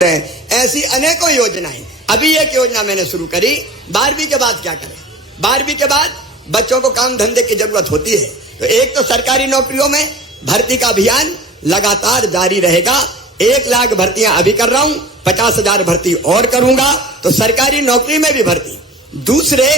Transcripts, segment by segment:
ऐसी अनेकों योजनाएं। अभी एक योजना मैंने शुरू करी, 12वीं के बाद क्या करें। 12वीं के बाद बच्चों को काम धंधे की जरूरत होती है, तो एक तो सरकारी नौकरियों में भर्ती का अभियान लगातार जारी रहेगा। 1 लाख भर्तियां अभी कर रहा हूं, 50,000 भर्ती और करूंगा, तो सरकारी नौकरी में भी भर्ती। दूसरे,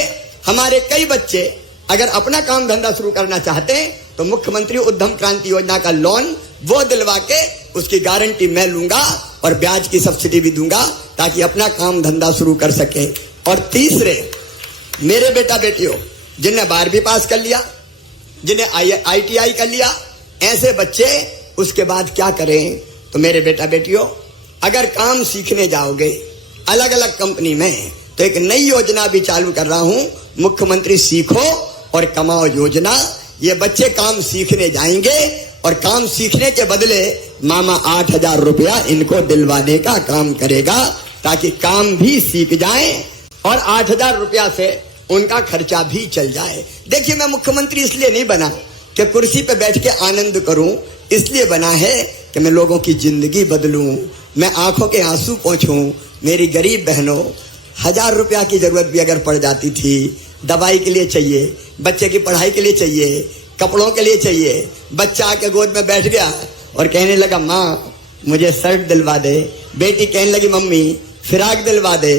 हमारे कई बच्चे अगर अपना काम धंधा शुरू करना चाहते हैं तो मुख्यमंत्री उद्यम क्रांति योजना का लोन वो दिलवा के उसकी गारंटी मैं लूंगा और ब्याज की सब्सिडी भी दूंगा ताकि अपना काम धंधा शुरू कर सके। और तीसरे, मेरे बेटा बेटियों जिन्हें 12वीं पास कर लिया, जिन्हें ITI कर लिया, ऐसे बच्चे उसके बाद क्या करें। तो मेरे बेटा बेटियों, अगर काम सीखने जाओगे अलग अलग कंपनी में, तो एक नई योजना भी चालू कर रहा हूं, मुख्यमंत्री सीखो और कमाओ योजना। ये बच्चे काम सीखने जाएंगे और काम सीखने के बदले मामा 8,000 रुपया इनको दिलवाने का काम करेगा ताकि काम भी सीख जाए और 8,000 रुपया से उनका खर्चा भी चल जाए। देखिए, मैं मुख्यमंत्री इसलिए नहीं बना कि कुर्सी पे बैठ के आनंद करूं, इसलिए बना है कि मैं लोगों की जिंदगी बदलूं, मैं आंखों के आंसू पोंछूं। मेरी गरीब बहनों, 1,000 रुपया की जरूरत भी अगर पड़ जाती थी, दवाई के लिए चाहिए, बच्चे की पढ़ाई के लिए चाहिए, कपड़ों के लिए चाहिए, बच्चा आके गोद में बैठ गया और कहने लगा माँ मुझे शर्ट दिलवा दे, बेटी कहने लगी मम्मी फिराक दिलवा दे,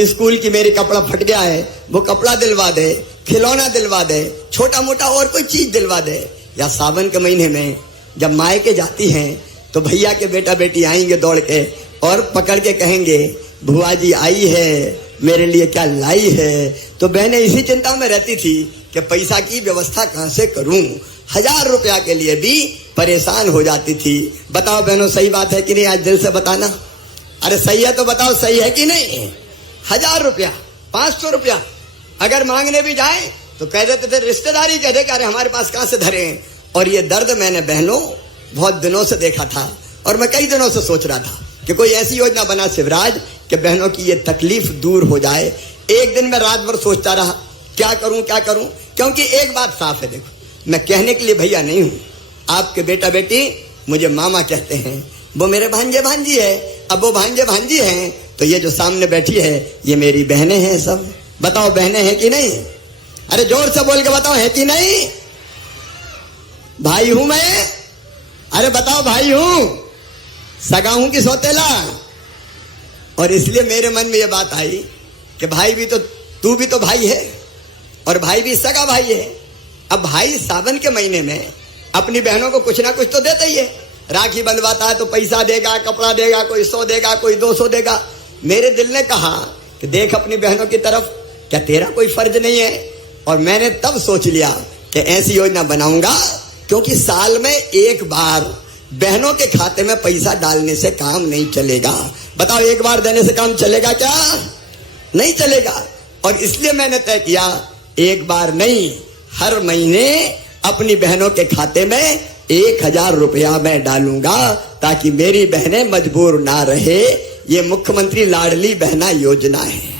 स्कूल की मेरी कपड़ा फट गया है वो कपड़ा दिलवा दे, खिलौना दिलवा दे, छोटा मोटा और कोई चीज दिलवा दे। या सावन के महीने में जब मायके जाती हैं तो भैया के बेटा बेटी आएंगे दौड़ के और पकड़ के कहेंगे भुआ जी आई है, मेरे लिए क्या लाई है। तो बहनें इसी चिंता में रहती थी कि पैसा की व्यवस्था कहां से करूं, 1,000 रुपया के लिए भी परेशान हो जाती थी। बताओ बहनों, सही बात है कि नहीं? आज दिल से बताना, अरे सही है तो बताओ सही है कि नहीं। 1,000 रुपया, 500 रुपया अगर मांगने भी जाए तो कह देते थे, रिश्तेदारी कह दे कि अरे हमारे पास कहां से धरे। और ये दर्द मैंने बहनों बहुत दिनों से देखा था और मैं कई दिनों से सोच रहा था कि कोई ऐसी योजना बना शिवराज कि बहनों की ये तकलीफ दूर हो जाए। एक दिन मैं रात भर सोचता रहा क्या करूं क्या करूं, क्योंकि एक बात साफ है, देखो मैं कहने के लिए भैया नहीं हूं, आपके बेटा बेटी मुझे मामा कहते हैं, वो मेरे भांजे भांजी है। अब वो भांजे भांजी हैं तो ये जो सामने बैठी है ये मेरी बहनें हैं सब। बताओ बहनें हैं कि नहीं? अरे जोर से बोल के बताओ है कि नहीं? भाई हूं मैं, अरे बताओ भाई हूं, सगा हूं कि सौतेला। और इसलिए मेरे मन में ये बात आई कि भाई भी तो, तू भी तो भाई है और भाई भी सगा भाई है। अब भाई सावन के महीने में अपनी बहनों को कुछ ना कुछ तो देता ही है। राखी बंधवाता है तो पैसा देगा, कपड़ा देगा, कोई 100 देगा, कोई 200 देगा। मेरे दिल ने कहा कि देख अपनी बहनों की तरफ, क्या तेरा कोई फर्ज नहीं है? और मैंने तब सोच लिया कि ऐसी योजना बनाऊंगा, क्योंकि साल में एक बार बहनों के खाते में पैसा डालने से काम नहीं चलेगा। बताओ, एक बार देने से काम चलेगा क्या? नहीं चलेगा। और इसलिए मैंने तय किया, एक बार नहीं, हर महीने अपनी बहनों के खाते में 1,000 रुपया मैं डालूंगा ताकि मेरी बहनें मजबूर ना रहे। ये मुख्यमंत्री लाडली बहना योजना है।